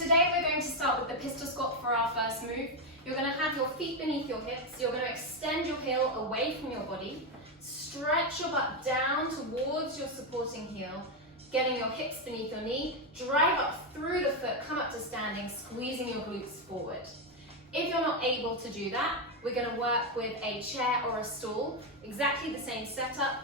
Today we're going to start with the pistol squat for our first move. You're going to have your feet beneath your hips. You're going to extend your heel away from your body. Stretch your butt down towards your supporting heel, getting your hips beneath your knee. Drive up through the foot, come up to standing, squeezing your glutes forward. If you're not able to do that, we're going to work with a chair or a stool. Exactly the same setup.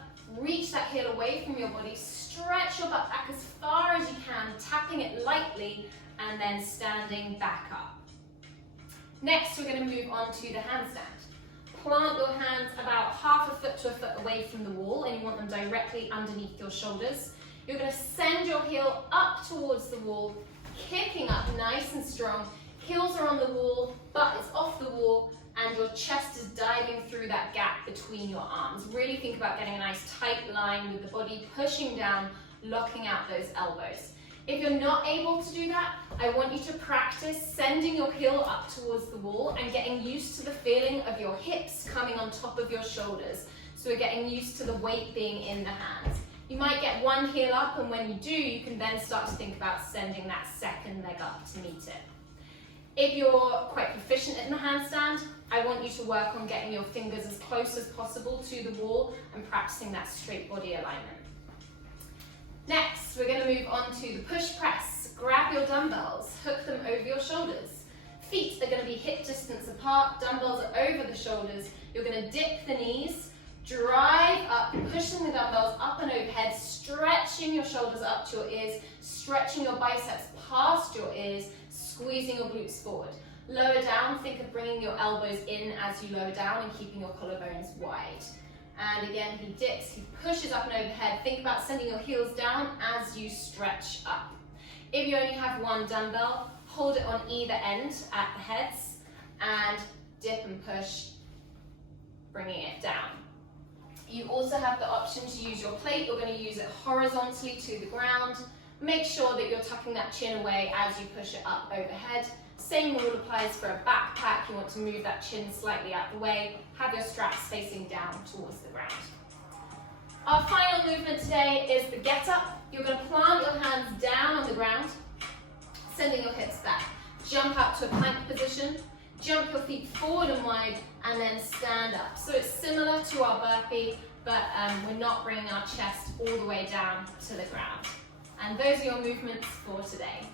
Reach that heel away from your body. Stretch your butt back as far as you can, tapping it lightly, and then standing back up. Next, we're going to move on to the handstand. Plant your hands about half a foot to a foot away from the wall, and you want them directly underneath your shoulders. You're going to send your heel up towards the wall, kicking up nice and strong. Heels are on the wall, butt is off the wall, and your chest is diving through that gap between your arms. Really think about getting a nice tight line with the body pushing down, locking out those elbows. If you're not able to do that, I want you to practice sending your heel up towards the wall and getting used to the feeling of your hips coming on top of your shoulders. So we're getting used to the weight being in the hands. You might get one heel up, and when you do, you can then start to think about sending that second leg up to meet it. If you're quite proficient in the handstand, I want you to work on getting your fingers as close as possible to the wall and practicing that straight body alignment. Next, we're going to move on to the push press. Grab your dumbbells, hook them over your shoulders. Feet are going to be hip distance apart, dumbbells are over the shoulders. You're going to dip the knees, drive up, pushing the dumbbells up and overhead, stretching your shoulders up to your ears, stretching your biceps past your ears, squeezing your glutes forward. Lower down, think of bringing your elbows in as you lower down and keeping your collarbones wide. And again, he dips, he pushes up and overhead. Think about sending your heels down as you stretch up. If you only have one dumbbell, hold it on either end at the heads and dip and push, bringing it down. You also have the option to use your plate. You're going to use it horizontally to the ground. Make sure that you're tucking that chin away as you push it up overhead. Same rule applies for a backpack. You want to move that chin slightly out the way. Have your straps facing down towards the ground. Our final movement today is the get up. You're going to plant your hands down on the ground, sending your hips back. Jump up to a plank position, jump your feet forward and wide, and then stand up. So it's similar to our burpee, but we're not bringing our chest all the way down to the ground. And those are your movements for today.